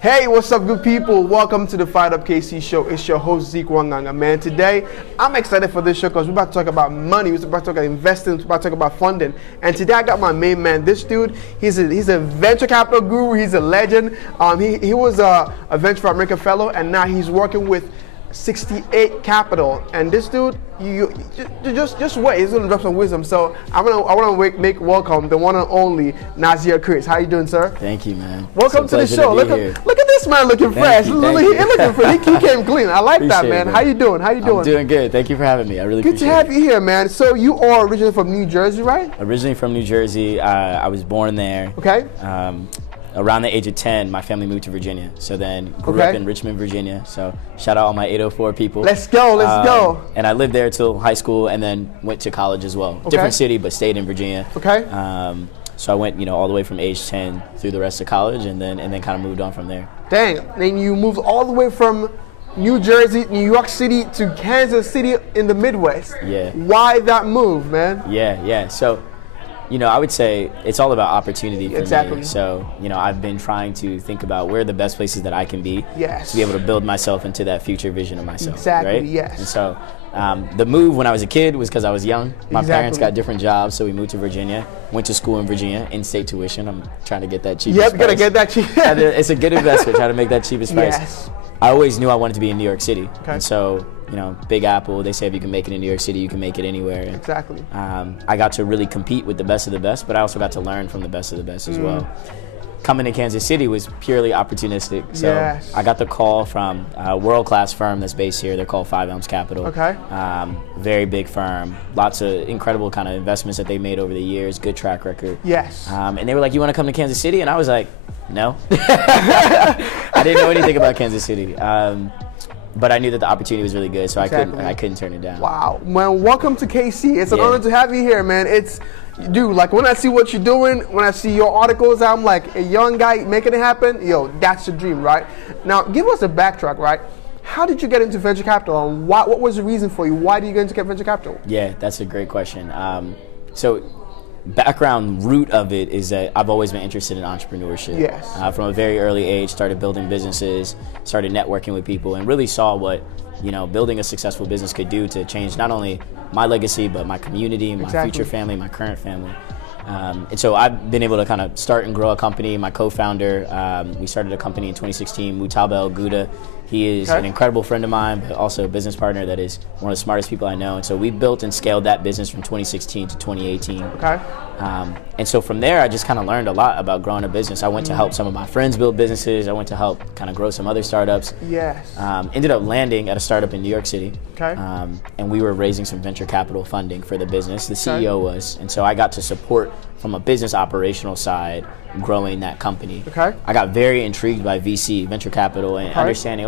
Hey, what's up, good people? Welcome to the Firedup KC show. It's your host, Zeke Wanganga. Man, today, I'm excited for this show because we're about to talk about money, we're about to talk about investing, we're about to talk about funding. And today, I got my main man. This dude, he's a venture capital guru. He's a legend. He was a Venture for America fellow, and now he's working with 68 Capital. And this dude, you just wait. He's gonna drop some wisdom. So I want to make welcome the one and only Nassir Criss. How you doing, sir? Thank you, man. Welcome to the show. Look at this man looking fresh. He looking fresh. He came clean. I like that, man. How you doing? How you doing? I'm doing good. Thank you for having me. I really appreciate it. Good to have you here, man. So you are originally from New Jersey, right? Originally from New Jersey. I was born there. Okay. Around the age of 10, my family moved to Virginia. So then grew up in Richmond, Virginia. So shout out all my 804 people. Let's go, let's go. And I lived there till high school and then went to college as well. Okay. Different city, but stayed in Virginia. Okay. So I went, all the way from age 10 through the rest of college and then kind of moved on from there. Dang, then you moved all the way from New Jersey, New York City to Kansas City in the Midwest. Yeah. Why that move, man? Yeah. So, I would say it's all about opportunity for me. So, I've been trying to think about where are the best places that I can be to be able to build myself into that future vision of myself. Exactly, right? yes. And so the move when I was a kid was because I was young. My parents got different jobs, so we moved to Virginia, went to school in Virginia, in-state tuition. I'm trying to get that cheapest price. Yep, you got to get that cheap. It's a good investment, trying to make that cheapest price. Yes. I always knew I wanted to be in New York City. Okay. And so, Big Apple, they say if you can make it in New York City, you can make it anywhere. Exactly. I got to really compete with the best of the best, but I also got to learn from the best of the best as well. Coming to Kansas City was purely opportunistic. So I got the call from a world-class firm that's based here. They're called Firedup Capital. Okay. Very big firm. Lots of incredible kind of investments that they made over the years. Good track record. Yes. And they were like, "You want to come to Kansas City?" And I was like, "No." I didn't know anything about Kansas City. But I knew that the opportunity was really good, so I couldn't turn it down. Wow, man! Welcome to KC. It's an honor to have you here, man. Dude, like when I see what you're doing, when I see your articles, I'm like a young guy making it happen. Yo, that's the dream, right? Now, give us a backtrack, right? How did you get into venture capital, and what was the reason for you? Why did you get into venture capital? Yeah, that's a great question. So, background root of it is that I've always been interested in entrepreneurship. Yes. From a very early age, started building businesses, started networking with people, and really saw what building a successful business could do to change not only my legacy but my community, my future family, my current family. And so I've been able to kind of start and grow a company. My co-founder, we started a company in 2016, Mutabel Gouda. He is an incredible friend of mine, but also a business partner that is one of the smartest people I know. And so we built and scaled that business from 2016 to 2018. Okay. And so from there, I just kind of learned a lot about growing a business. I went to help some of my friends build businesses. I went to help kind of grow some other startups. Yes. Ended up landing at a startup in New York City. Okay. And we were raising some venture capital funding for the business. The CEO was. And so I got to support from a business operational side growing that company. Okay. I got very intrigued by VC, venture capital, and understanding,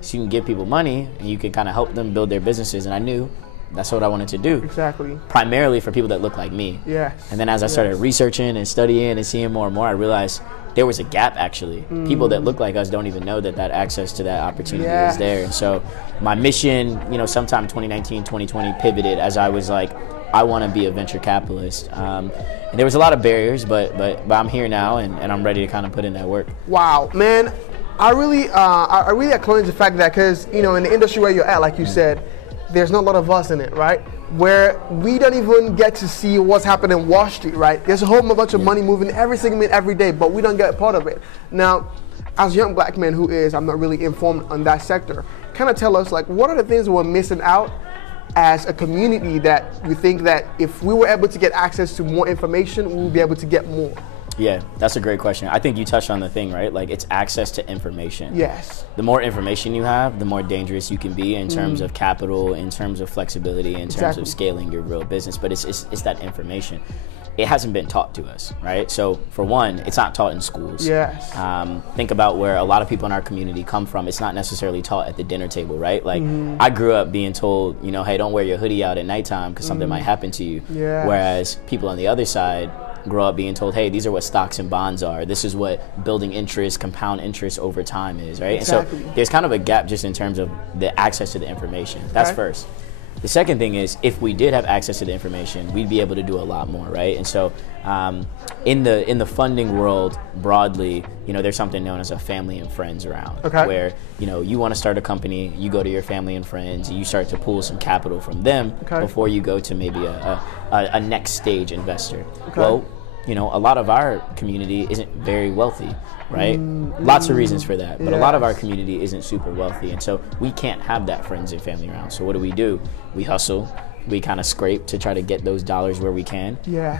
so you can give people money and you can kind of help them build their businesses. And I knew that's what I wanted to do. Exactly. Primarily for people that look like me. Yes. And then as I started researching and studying and seeing more and more, I realized there was a gap actually. People that look like us don't even know that access to that opportunity is there. And so my mission, sometime 2019, 2020 pivoted as I was like, I want to be a venture capitalist. And there was a lot of barriers, but I'm here now and I'm ready to kind of put in that work. Wow, man. I really acknowledge the fact that because, in the industry where you're at, like you said, there's not a lot of us in it, right? Where we don't even get to see what's happening in Wall Street, right? There's a whole bunch of money moving every single minute, every day, but we don't get a part of it. Now, as a young black man I'm not really informed on that sector, kind of tell us, like, what are the things we're missing out as a community that you think that if we were able to get access to more information, we would be able to get more? Yeah, that's a great question. I think you touched on the thing, right? Like, it's access to information. Yes. The more information you have, the more dangerous you can be in terms of capital, in terms of flexibility, in terms of scaling your real business. But it's that information. It hasn't been taught to us, right? So for one, it's not taught in schools. Yes. Think about where a lot of people in our community come from. It's not necessarily taught at the dinner table, right? Like I grew up being told, hey, don't wear your hoodie out at nighttime because something might happen to you. Yes. Whereas people on the other side grow up being told, hey, these are what stocks and bonds are. This is what building interest, compound interest over time is, right? Exactly. And so there's kind of a gap just in terms of the access to the information. That's first. The second thing is, if we did have access to the information, we'd be able to do a lot more, right? And so in the funding world broadly, there's something known as a family and friends round, where you want to start a company, you go to your family and friends, you start to pull some capital from them before you go to maybe a next stage investor. Well, a lot of our community isn't very wealthy, right? Lots of reasons for that, but a lot of our community isn't super wealthy, and so we can't have that friends and family round. So what do? We hustle. We kind of scrape to try to get those dollars where we can.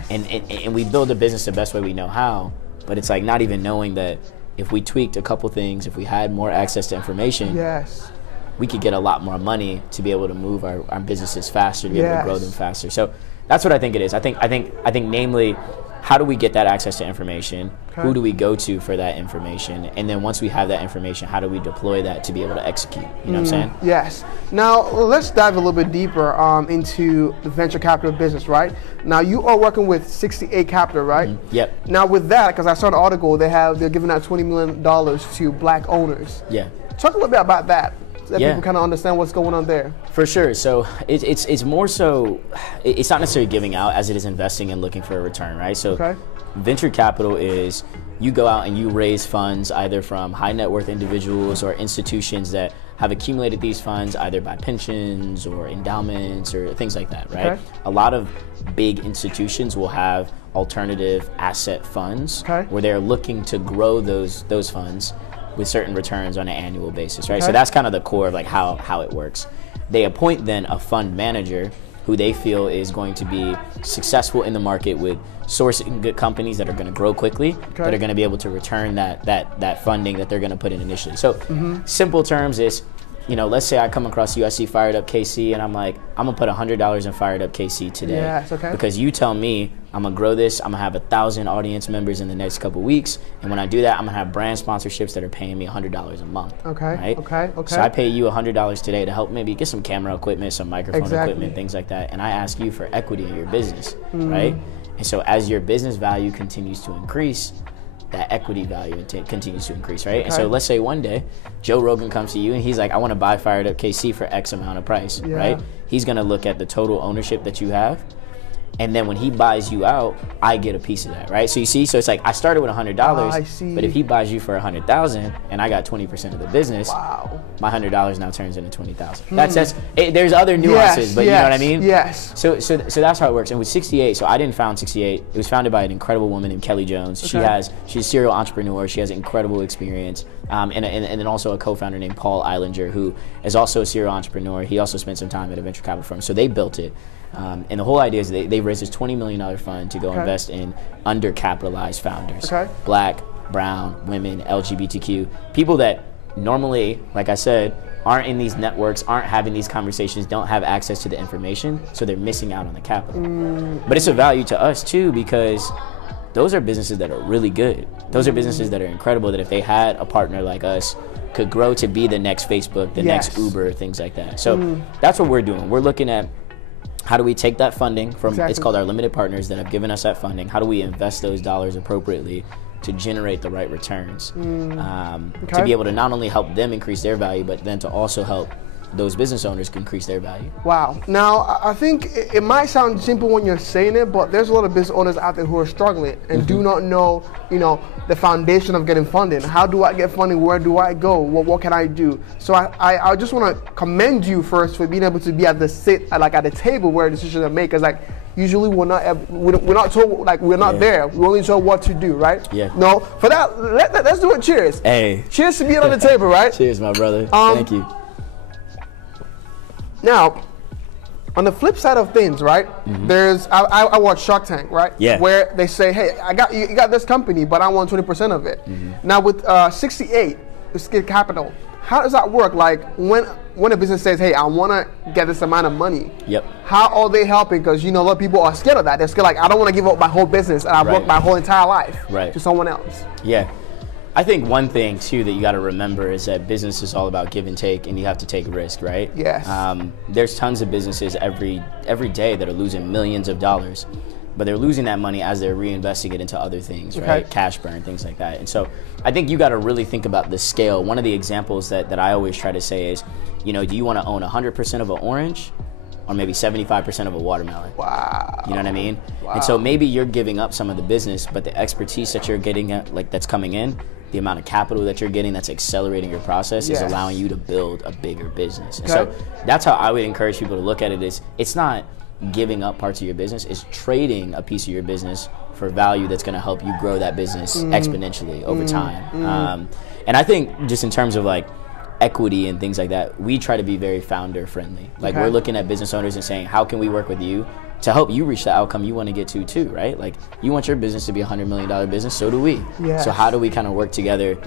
And we build a business the best way we know how, but it's like not even knowing that if we tweaked a couple things, if we had more access to information, we could get a lot more money to be able to move our businesses faster, to be able to grow them faster. So that's what I think it is. I think namely, how do we get that access to information? Who do we go to for that information? And then once we have that information, how do we deploy that to be able to execute? You know what I'm saying? Yes. Now, let's dive a little bit deeper into the venture capital business, right? Now, you are working with 68 Capital, right? Yep. Now, with that, because I saw an article, they're giving out $20 million to black owners. Yeah. Talk a little bit about that. So that people kind of understand what's going on there. For sure. So it's more so, it's not necessarily giving out as it is investing and looking for a return, right? So venture capital is you go out and you raise funds either from high net worth individuals or institutions that have accumulated these funds either by pensions or endowments or things like that, right? A lot of big institutions will have alternative asset funds where they're looking to grow those funds with certain returns on an annual basis, right? So that's kind of the core of like how it works. They appoint then a fund manager who they feel is going to be successful in the market with sourcing good companies that are going to grow quickly, that are going to be able to return that funding that they're going to put in initially. So simple terms is, let's say I come across you, I see Firedup KC, and I'm like, I'm gonna put $100 in Firedup KC today, because you tell me I'm gonna grow this, I'm gonna have 1,000 audience members in the next couple weeks, and when I do that, I'm gonna have brand sponsorships that are paying me $100 a month. Right? So I pay you $100 today to help maybe get some camera equipment, some microphone equipment, things like that, and I ask you for equity in your business, right? And so as your business value continues to increase, that equity value continues to increase, right? And so let's say one day, Joe Rogan comes to you and he's like, I want to buy Firedup KC for X amount of price, right? He's going to look at the total ownership that you have, and then when he buys you out, I get a piece of that, right? So you see, so it's like I started with $100, but if he buys you for $100,000 and I got 20% of the business, my $100 now turns into $20,000. There's other nuances, but you know what I mean? So that's how it works. And with 68, so I didn't found 68. It was founded by an incredible woman named Kelly Jones. She's a serial entrepreneur. She has incredible experience. And then also a co-founder named Paul Eilinger, who is also a serial entrepreneur. He also spent some time at a venture capital firm. So they built it. And the whole idea is they raised this $20 million fund to go invest in undercapitalized founders. Black, brown, women, LGBTQ, people that normally, like I said, aren't in these networks, aren't having these conversations, don't have access to the information, so they're missing out on the capital. But it's a value to us too, because those are businesses that are really good. Those are businesses that are incredible, that if they had a partner like us, could grow to be the next Facebook, the next Uber, things like that. So that's what we're doing. We're looking at how do we take that funding from, it's called our limited partners that have given us that funding, how do we invest those dollars appropriately to generate the right returns, to be able to not only help them increase their value, but then to also help those business owners increase their value. Wow. Now, I think it might sound simple when you're saying it, but there's a lot of business owners out there who are struggling and do not know, the foundation of getting funding. How do I get funding? Where do I go? What can I do? So I just want to commend you first for being able to be at the table where decisions are made. Because usually we're not told, we're not there. We're only told what to do, right? No. For that, let's do it. Cheers. Hey. Cheers to being on the table, right? Cheers, my brother. Thank you. Now, on the flip side of things, right? There's I watch Shark Tank, right? Where they say, hey, you got this company, but I want 20% of it. Now with 68 Capital, how does that work? Like when a business says, hey, I want to get this amount of money, how are they helping? Because a lot of people are scared of that. They're scared, like, I don't want to give up my whole business and I've worked my whole entire life to someone else. I think one thing too that you got to remember is that business is all about give and take, and you have to take risk, right? There's tons of businesses every day that are losing millions of dollars, but they're losing that money as they're reinvesting it into other things, right? Cash burn, things like that. And so I think you got to really think about the scale. One of the examples that I always try to say is, do you want to own 100% of an orange, or maybe 75% of a watermelon. Wow. You know what I mean? Wow. And so maybe you're giving up some of the business, but the expertise that you're getting at, like that's coming in, the amount of capital that you're getting that's accelerating your process is allowing you to build a bigger business. And so that's how I would encourage people to look at it. Is it's not giving up parts of your business, it's trading a piece of your business for value that's going to help you grow that business exponentially over time. And I think just in terms of like equity and things like that, we try to be very founder friendly. Like we're looking at business owners and saying, how can we work with you to help you reach the outcome you want to get to too, right? Like you want your business to be a $100 million business, so do we. Yes. So how do we kind of work together,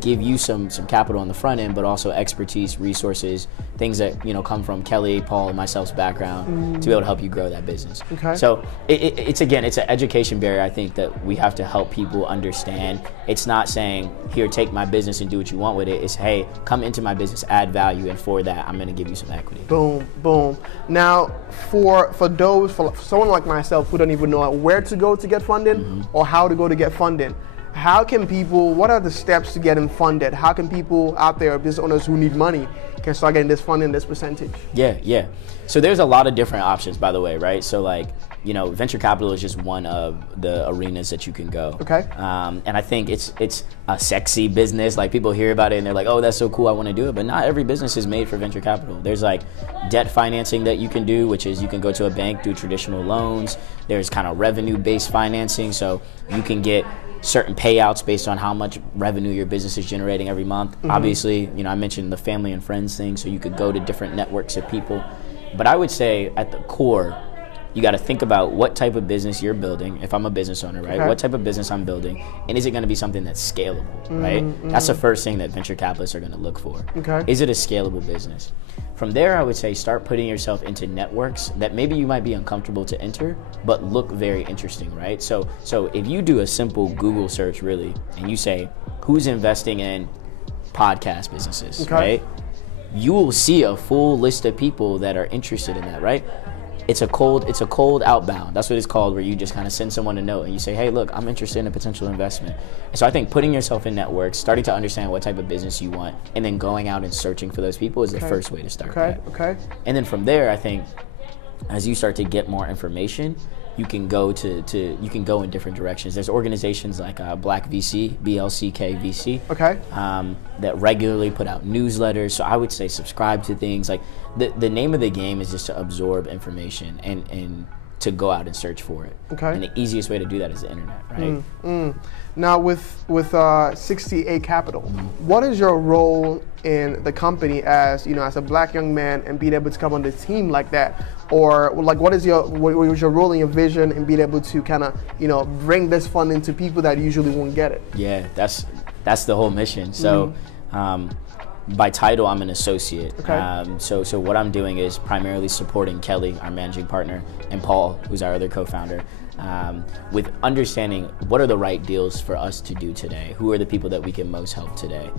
give you some capital on the front end, but also expertise, resources, things that come from Kelly, Paul, and myself's background to be able to help you grow that business. So it's an education barrier. I think that we have to help people understand. It's not saying, here, take my business and do what you want with it. It's, hey, come into my business, add value, and for that, I'm going to give you some equity. Boom, boom. Now, for someone like myself who don't even know where to go to get funding or how to go to get funding, how can people, what are the steps to getting funded? How can people out there, business owners who need money, can start getting this funding, this percentage? Yeah. So there's a lot of different options, by the way, right? So like, venture capital is just one of the arenas that you can go. And I think it's a sexy business. Like people hear about it and they're like, oh, that's so cool, I want to do it. But not every business is made for venture capital. There's like debt financing that you can do, which is you can go to a bank, do traditional loans. There's kind of revenue-based financing. So you can get certain payouts based on how much revenue your business is generating every month. Obviously, I mentioned the family and friends thing, so you could go to different networks of people. But I would say at the core, you got to think about what type of business you're building. If I'm a business owner, right? What type of business I'm building, and is it going to be something that's scalable, right? That's the first thing that venture capitalists are going to look for. Is it a scalable business? From there, I would say start putting yourself into networks that maybe you might be uncomfortable to enter, but look very interesting, right? So if you do a simple Google search, really, and you say, who's investing in podcast businesses, right? You will see a full list of people that are interested in that, right? It's a cold outbound. That's what it's called, where you just kind of send someone a note and you say, hey, look, I'm interested in a potential investment. And so I think putting yourself in networks, starting to understand what type of business you want, and then going out and searching for those people is the first way to start that. And then from there, I think as you start to get more information, you can go you can go in different directions. There's organizations like Black VC, BLCK VC, that regularly put out newsletters. So I would say subscribe to things. Like the name of the game is just to absorb information and to go out and search for it. And the easiest way to do that is the internet, right? Now with 68 Capital, what is your role in the company as as a black young man and being able to come on the team like that? Or like what is your role and your vision in being able to kind of bring this funding to people that usually won't get it? Yeah, that's the whole mission. So by title, I'm an associate. So what I'm doing is primarily supporting Kelly, our managing partner, and Paul, who's our other co-founder, with understanding what are the right deals for us to do today. Who are the people that we can most help today?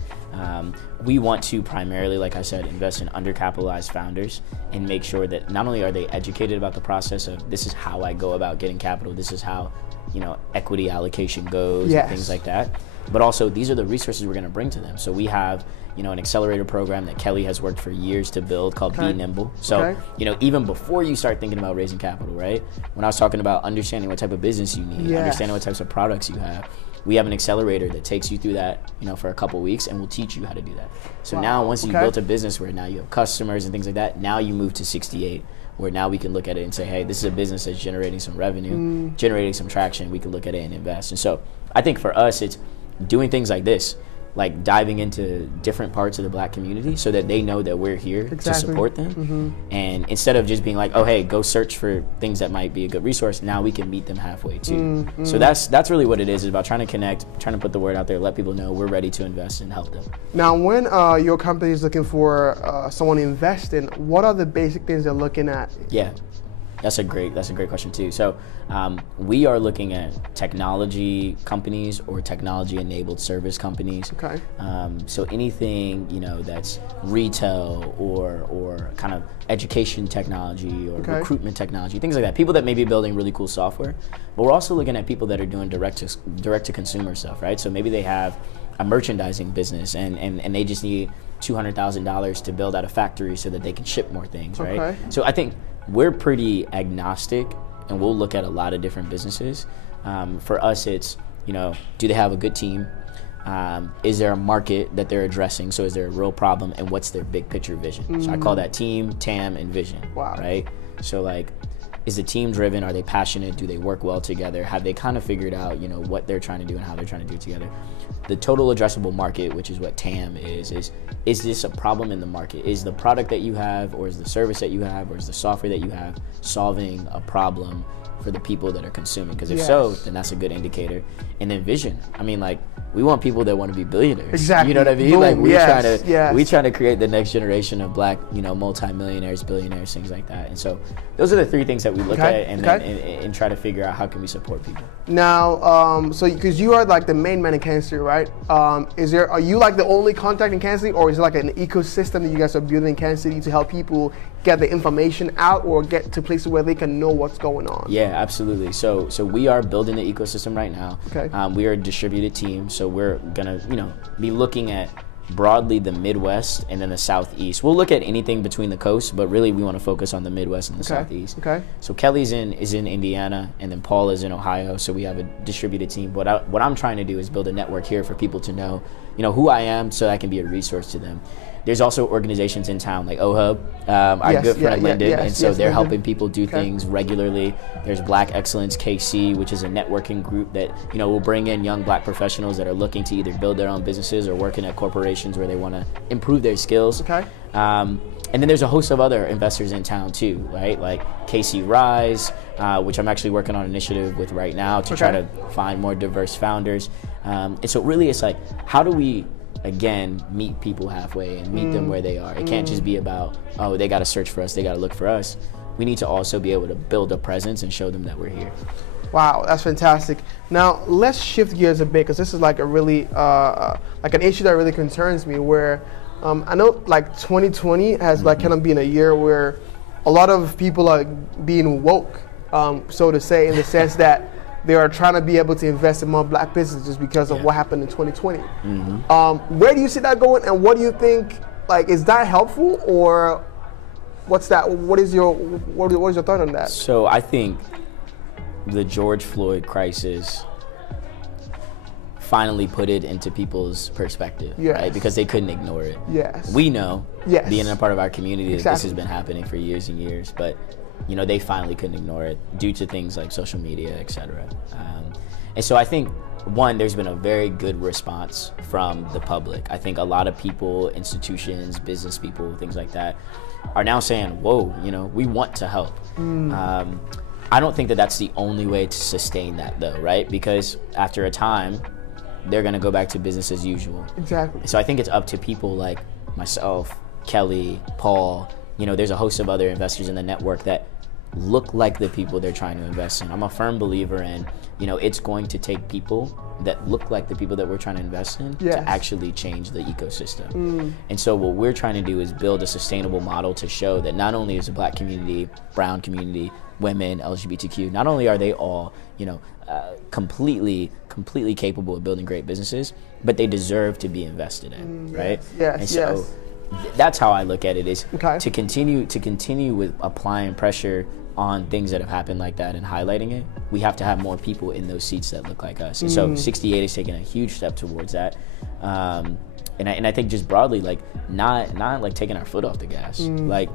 We want to primarily, like I said, invest in undercapitalized founders and make sure that not only are they educated about the process of this is how I go about getting capital, this is how equity allocation goes, and things like that, but also these are the resources we're going to bring to them. So we have an accelerator program that Kelly has worked for years to build called Be Nimble. So, even before you start thinking about raising capital, right? When I was talking about understanding what type of business you need, understanding what types of products you have, we have an accelerator that takes you through that, for a couple weeks and will teach you how to do that. So now once you've built a business where now you have customers and things like that, now you move to 68, where now we can look at it and say, hey, this is a business that's generating some revenue, generating some traction. We can look at it and invest. And so I think for us, it's doing things like this, like diving into different parts of the black community so that they know that we're here to support them. And instead of just being like, oh, hey, go search for things that might be a good resource, now we can meet them halfway too. So that's really what it is about trying to connect, trying to put the word out there, let people know we're ready to invest and help them. Now, when your company is looking for someone to invest in, what are the basic things they're looking at? Yeah. That's a great question too. So we are looking at technology companies or technology-enabled service companies. So anything that's retail or kind of education technology or recruitment technology, things like that. People that may be building really cool software, but we're also looking at people that are doing direct to consumer stuff, right? So maybe they have a merchandising business and they just need $200,000 to build out a factory so that they can ship more things, right? Okay. So I think we're pretty agnostic, and we'll look at a lot of different businesses. For us, it's, do they have a good team? Is there a market that they're addressing? So is there a real problem, and what's their big picture vision? So I call that team, TAM, and vision, right? So like, is the team driven? Are they passionate? Do they work well together? Have they kind of figured out, what they're trying to do and how they're trying to do it together? The total addressable market, which is what TAM is this a problem in the market? Is the product that you have, or is the service that you have, or is the software that you have solving a problem for the people that are consuming? Because if so, then that's a good indicator. And then vision. I mean, like, we want people that want to be billionaires. Exactly. You know what I mean? Boom. Like, we trying to create the next generation of black, multimillionaires, billionaires, things like that. And so those are the three things that we look at and try to figure out how can we support people. Now, so because you are like the main man in Kansas City, right? Are you like the only contact in Kansas City, or is it like an ecosystem that you guys are building in Kansas City to help people get the information out or get to places where they can know what's going on? Yeah, absolutely. So we are building the ecosystem right now. Okay. We are a distributed team, so we're gonna, be looking at broadly the Midwest and then the Southeast. We'll look at anything between the coasts, but really we want to focus on the Midwest and the Southeast. Okay. So Kelly's is in Indiana, and then Paul is in Ohio. So we have a distributed team. But what I'm trying to do is build a network here for people to know, who I am, so I can be a resource to them. There's also organizations in town like OHUB, our good friend Lyndon, and so they're helping people do things regularly. There's Black Excellence KC, which is a networking group that will bring in young black professionals that are looking to either build their own businesses or working at corporations where they want to improve their skills. Okay. And then there's a host of other investors in town too, right? Like KC Rise, which I'm actually working on an initiative with right now to try to find more diverse founders. And so really it's like, how do we again meet people halfway and meet them where they are? It can't just be about, oh, they got to search for us, they got to look for us. We need to also be able to build a presence and show them that we're here. Wow, that's fantastic. Now let's shift gears a bit, because this is like a really like an issue that really concerns me, where I know like 2020 has like kind of been a year where a lot of people are being woke, so to say, in the sense that they are trying to be able to invest in more black businesses because of what happened in 2020. Where do you see that going, and what do you think? Like, is that helpful, or what's that? What is your thought on that? So I think the George Floyd crisis finally put it into people's perspective, right? Because they couldn't ignore it. Yes. We know, being a part of our community, that this has been happening for years and years, but they finally couldn't ignore it due to things like social media, et cetera. And so I think, one, there's been a very good response from the public. I think a lot of people, institutions, business people, things like that, are now saying, whoa, we want to help. I don't think that that's the only way to sustain that, though, right? Because after a time, they're going to go back to business as usual. Exactly. So I think it's up to people like myself, Kelly, Paul, there's a host of other investors in the network that look like the people they're trying to invest in. I'm a firm believer in, it's going to take people that look like the people that we're trying to invest in to actually change the ecosystem. And so what we're trying to do is build a sustainable model to show that not only is the black community, brown community, women, LGBTQ, not only are they all, completely capable of building great businesses, but they deserve to be invested in, right? And so that's how I look at it, is to continue with applying pressure on things that have happened like that and highlighting it. We have to have more people in those seats that look like us. And so 68 is taking a huge step towards that. And I think just broadly, like not like taking our foot off the gas. Like,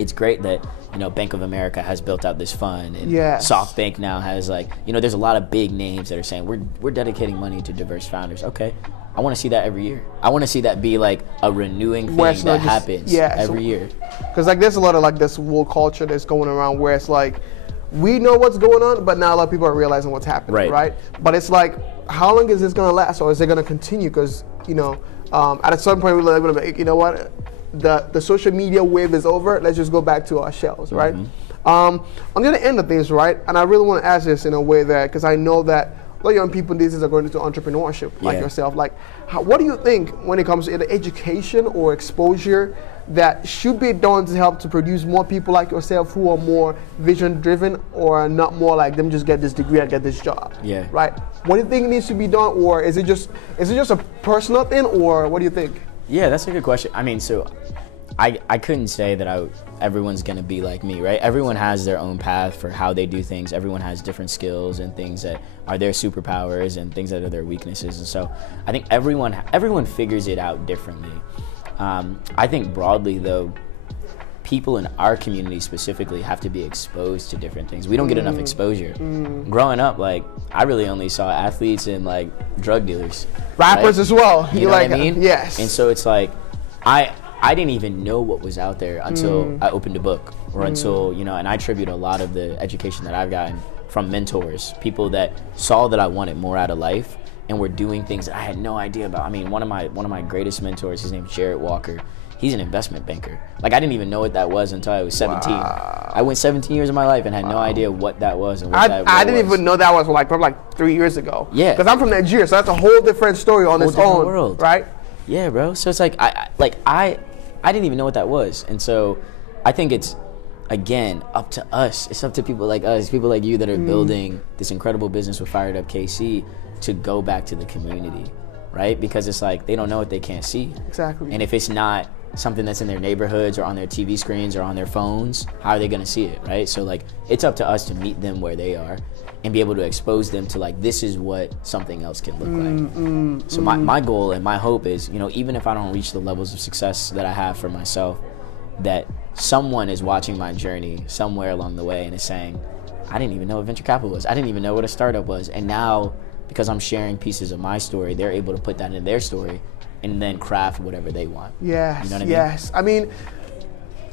it's great that Bank of America has built out this fund, and SoftBank now has there's a lot of big names that are saying we're dedicating money to diverse founders. Okay, I want to see that every year. I want to see that be like a renewing thing that happens every year. Because there's a lot of this woke culture that's going around where it's like, we know what's going on, but now a lot of people are realizing what's happening, right? But it's like, how long is this going to last, or is it going to continue? Because at a certain point we're going to be, what? The social media wave is over. Let's just go back to our shells, right? On the other end of things, right? And I really want to ask this in a way that, because I know that a lot of young people these days are going into entrepreneurship, like yourself. Like, what do you think when it comes to either education or exposure that should be done to help to produce more people like yourself who are more vision-driven, or not more like them just get this degree and get this job? Right? What do you think needs to be done, or is it just a personal thing, or what do you think? Yeah, that's a good question. I mean, so I couldn't say that everyone's going to be like me, right? Everyone has their own path for how they do things. Everyone has different skills and things that are their superpowers and things that are their weaknesses. And so I think everyone figures it out differently. I think broadly, though, people in our community specifically have to be exposed to different things. We don't get enough exposure. Growing up, like, I really only saw athletes and, like, drug dealers. Rappers, right? As well. You know like, what I mean? Yes. And so it's like, I didn't even know what was out there until I opened a book, or until, and I attribute a lot of the education that I've gotten from mentors, people that saw that I wanted more out of life and were doing things that I had no idea about. I mean, one of my greatest mentors, his name's Jared Walker. He's an investment banker. Like, I didn't even know what that was until I was 17. Wow. I went 17 years of my life and had no idea what that was and what that was. I didn't even know that was probably like 3 years ago. Yeah. Because I'm from Nigeria, so that's a whole different story on its own. World. Right? Yeah, bro. So it's like, I didn't even know what that was. And so I think it's, again, up to us. It's up to people like us, people like you that are building this incredible business with Firedup KC to go back to the community, right? Because it's like, they don't know what they can't see. Exactly. And if it's not something that's in their neighborhoods or on their TV screens or on their phones, how are they going to see it, right? So, like, it's up to us to meet them where they are and be able to expose them to, like, this is what something else can look like. So my goal and my hope is, even if I don't reach the levels of success that I have for myself, that someone is watching my journey somewhere along the way and is saying, I didn't even know what venture capital was. I didn't even know what a startup was. And now, because I'm sharing pieces of my story, they're able to put that in their story and then craft whatever they want. Yes, you know what I mean?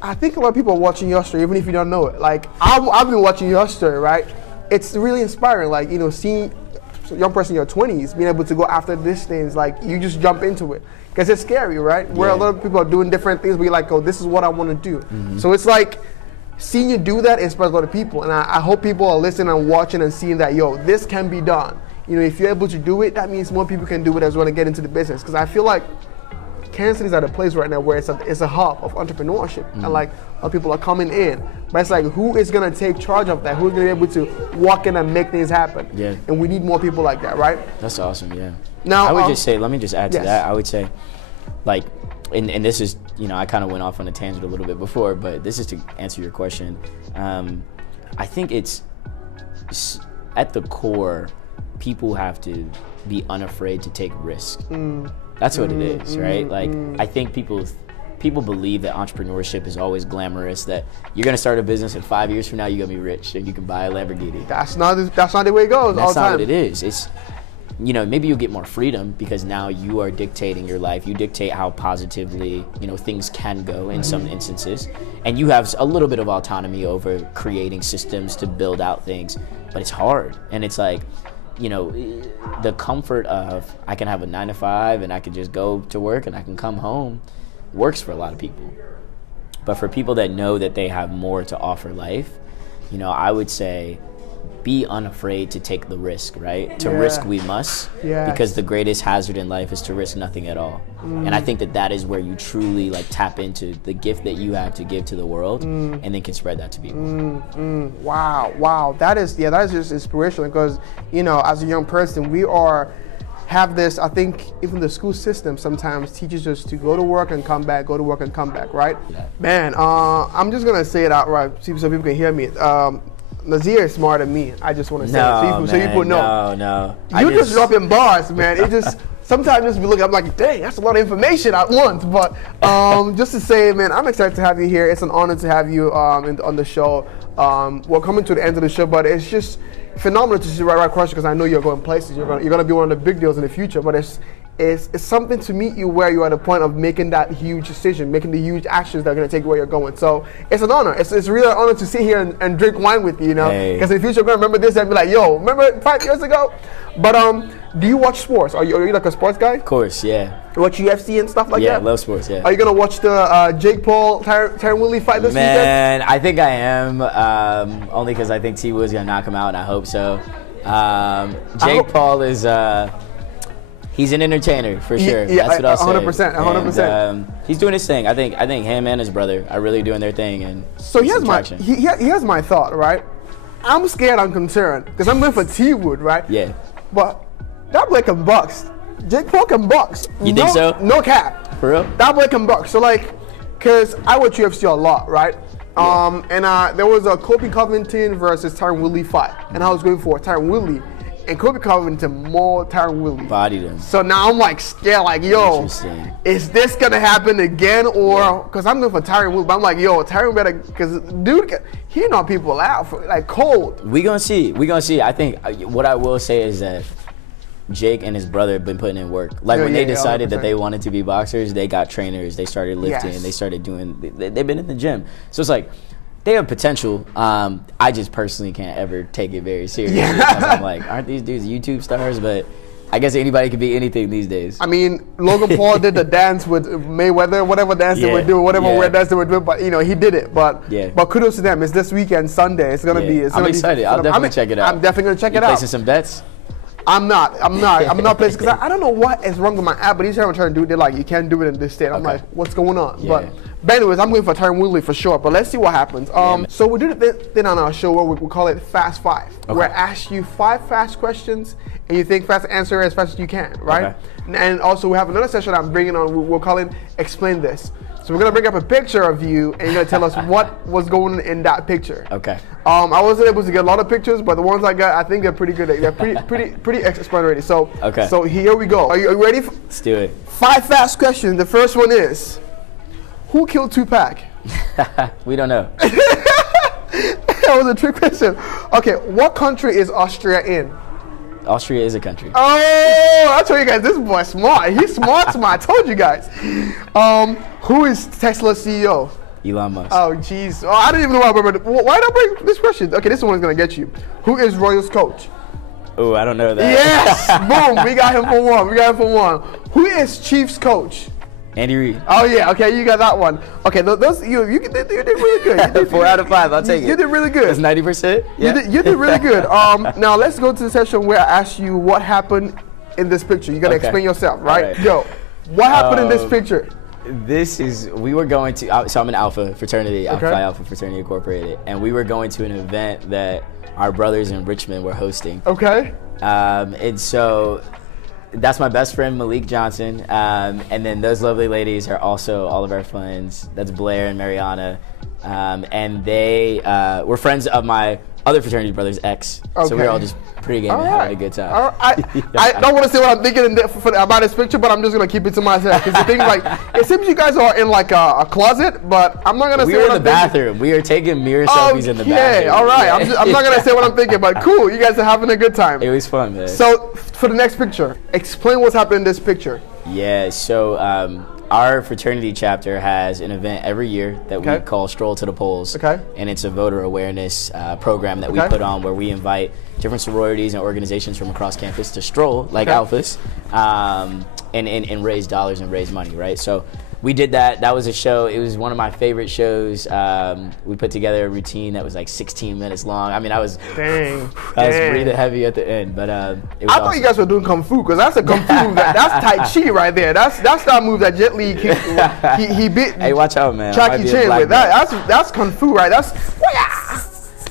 I think a lot of people are watching your story, even if you don't know it. Like, I've been watching your story, right? It's really inspiring, like, seeing a young person in your 20s being able to go after these things, like, you just jump into it. Because it's scary, right? Where a lot of people are doing different things, but you're like, oh, this is what I want to do. So it's like, seeing you do that inspires a lot of people. And I hope people are listening and watching and seeing that, this can be done. If you're able to do it, that means more people can do it as well and get into the business. Because I feel like Kansas City is at a place right now where it's a hub of entrepreneurship, and like a lot of people are coming in. But it's like, who is gonna take charge of that? Who's gonna be able to walk in and make things happen? Yeah. And we need more people like that, right? That's awesome. Yeah. Now I would just say, let me just add to that. I would say, like, and this is, I kind of went off on a tangent a little bit before, but this is to answer your question. I think it's at the core, people have to be unafraid to take risks. That's what it is, right? Like, I think people believe that entrepreneurship is always glamorous, that you're gonna start a business and 5 years from now you're gonna be rich and you can buy a Lamborghini. That's not the way it goes. That's not what it is. It's, maybe you'll get more freedom because now you are dictating your life. You dictate how positively, things can go in some instances. And you have a little bit of autonomy over creating systems to build out things, but it's hard. And it's like, the comfort of, I can have a 9 to 5 and I can just go to work and I can come home, works for a lot of people. But for people that know that they have more to offer life, I would say, be unafraid to take the risk, right? To risk we must, because the greatest hazard in life is to risk nothing at all. And I think that is where you truly, like, tap into the gift that you have to give to the world, and then can spread that to people. Wow. That is just inspirational, because, as a young person, have this, I think even the school system sometimes teaches us to go to work and come back, right? Yeah. Man, I'm just gonna say it outright so people can hear me. Nassir is smarter than me. I just want to say it. So people know. No. You just dropping bars, man. It just sometimes just be looking. I'm like, dang, that's a lot of information at once. But just to say, man, I'm excited to have you here. It's an honor to have you on the show. We're coming to the end of the show, but it's just phenomenal to see the right question, because I know you're going places. You're gonna be one of the big deals in the future. But it's something to meet you where you're at a point of making that huge decision, making the huge actions that are going to take you where you're going. So it's an honor. It's really an honor to sit here and drink wine with you, because in the future we're going to remember this and be like, yo, remember 5 years ago? But do you watch sports? Are you like a sports guy? Of course, yeah. You watch UFC and stuff like that? Yeah, I love sports, yeah. Are you going to watch the Jake Paul, Tyron Woodley fight this weekend? Man, I think I am, only because I think T Wood's going to knock him out, and I hope so. Jake Paul is... he's an entertainer for sure. Yeah, that's what I'll say. 100%. And, he's doing his thing. I think him and his brother are really doing their thing. And so here's my thought, right? I'm scared. I'm concerned because I'm going for T Wood, right? Yeah. But that boy can box. Jake Paul can box. You think so? No cap. For real? That boy can box. So like, cause I watch UFC a lot, right? Yeah. And there was a Kobe Covington versus Tyron Woodley fight, and I was going for Tyron Woodley. And Kobe Covington more Tyron Woodley. Bodied him. So now I'm like scared, like, yo, is this gonna happen again? Or because I'm going for Tyron Woodley, but I'm like, yo, Tyron better, because dude, he knock people out for, like cold. We gonna see. I think what I will say is that Jake and his brother have been putting in work. Like when they decided that they wanted to be boxers, they got trainers, they started lifting, they started doing. They've been in the gym, so it's like. They have potential. I just personally can't ever take it very seriously. I'm like, aren't these dudes YouTube stars? But I guess anybody can be anything these days. I mean, Logan Paul did the dance with Mayweather, whatever dance they would do, whatever red dance they would do. But you know, he did it. But kudos to them. It's this weekend, Sunday. It's gonna be. I'm excited. I'll definitely check it out. I'm definitely gonna check it out. Placing some bets. I'm not placing because I don't know what is wrong with my app. But each time I'm trying to do it, they're like, you can't do it in this state. I'm like, what's going on? But anyways, I'm going for Tyron Woodley for sure. But let's see what happens. So we do this thing on our show where we call it Fast Five. Okay. Where I ask you 5 fast questions and you think fast answer as fast as you can, right? Okay. And also we have another session I'm bringing on. We'll call it Explain This. So we're gonna bring up a picture of you, and you're gonna tell us what was going on in that picture. Okay. I wasn't able to get a lot of pictures, but the ones I got, I think they're pretty good. They're pretty explanatory. So So here we go. Are you ready? Let's do it. 5 fast questions. The first one is, who killed Tupac? We don't know. That was a trick question. Okay, what country is Austria in? Austria is a country. Oh, I told you guys, this boy's smart. He's smart. I told you guys. Who is Tesla's CEO? Elon Musk. Oh, jeez. Oh, I didn't even know why I remember. Why did I bring this question? Okay, this one's going to get you. Who is Royals coach? Oh, I don't know that. Yes. Boom. We got him for one. Who is Chiefs coach? Andy Reid. Oh yeah, okay, you got that one. Okay, those you did really good. You did 4 out of 5. I'll take it. You did really good. That's 90%. Yeah. You did really good. Now let's go to the session where I ask you what happened in this picture. You gotta explain yourself, right? Yo, what happened in this picture? We were going to. So I'm an Alpha fraternity, Phi Alpha Fraternity Incorporated, and we were going to an event that our brothers in Richmond were hosting. Okay. And so. That's my best friend, Malik Johnson. And then those lovely ladies are also all of our friends. That's Blair and Mariana. And they were friends of my other fraternity brother's ex. Okay. So we were all just pregame and having a good time. I don't want to say what I'm thinking about this picture, but I'm just going to keep it to myself. Because the thing like, it seems you guys are in like a closet, but I'm not going to say what I'm thinking. We were in the bathroom. We are taking mirror selfies in the bathroom. Okay, all right. I'm not going to say what I'm thinking, but cool. You guys are having a good time. It was fun, man. So for the next picture, explain what's happening in this picture. Yeah, so our fraternity chapter has an event every year that we call Stroll to the Polls. Okay. And it's a voter awareness program that we put on where we invite different sororities and organizations from across campus to stroll, like Alphas, and raise dollars and raise money, right? So we did that. That was a show. It was one of my favorite shows. We put together a routine that was like 16 minutes long. I mean, I was breathing heavy at the end, but it was I thought you guys were doing kung fu, because that's a kung fu move. That's Tai Chi right there. That's that move that Jet Li he beat. Hey, watch out, man. Jackie Chan with that. That's kung fu, right? That's.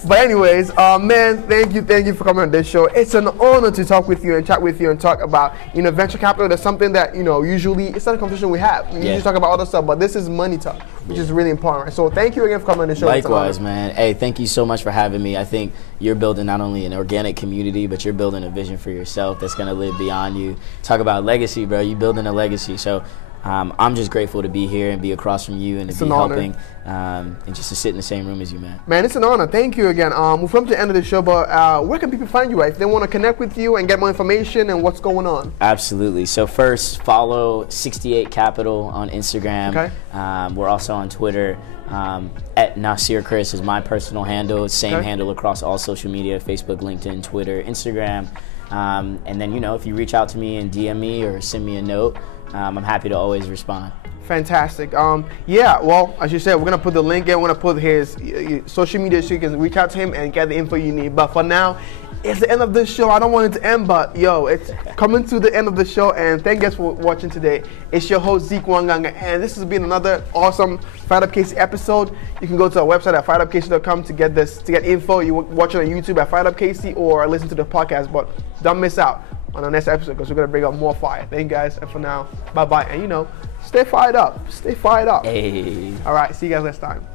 But anyways, man, thank you for coming on this show. It's an honor to talk with you and chat with you and talk about, venture capital. That's something that, usually it's not a conversation we have. We usually talk about other stuff, but this is money talk, which is really important, right? So thank you again for coming on the show. Likewise, man. Hey, thank you so much for having me. I think you're building not only an organic community, but you're building a vision for yourself that's going to live beyond you. Talk about legacy, bro. You're building a legacy. So I'm just grateful to be here and be across from you and to be helping and just to sit in the same room as you, man. Man, it's an honor. Thank you again. We've come to the end of the show, but where can people find you at if they want to connect with you and get more information and what's going on? Absolutely. So first, follow 68 Capital on Instagram. Okay. We're also on Twitter. At Nassir Criss is my personal handle. Same handle across all social media: Facebook, LinkedIn, Twitter, Instagram. And then, if you reach out to me and DM me or send me a note, I'm happy to always respond. Fantastic. Yeah, well, as you said, we're going to put the link in. We're going to put his social media so you can reach out to him and get the info you need. But for now, it's the end of the show. I don't want it to end, but yo, it's coming to the end of the show. And thank you guys for watching today. It's your host, Zeke Wanganga, and this has been another awesome Firedup Casey episode. You can go to our website at firedupcasey.com to get info. You watch it on YouTube at Firedup Casey or listen to the podcast, but don't miss out. on our next episode because we're going to bring up more fire. Thank you guys. And for now, bye-bye. And, stay fired up. Stay fired up. Hey. All right. See you guys next time.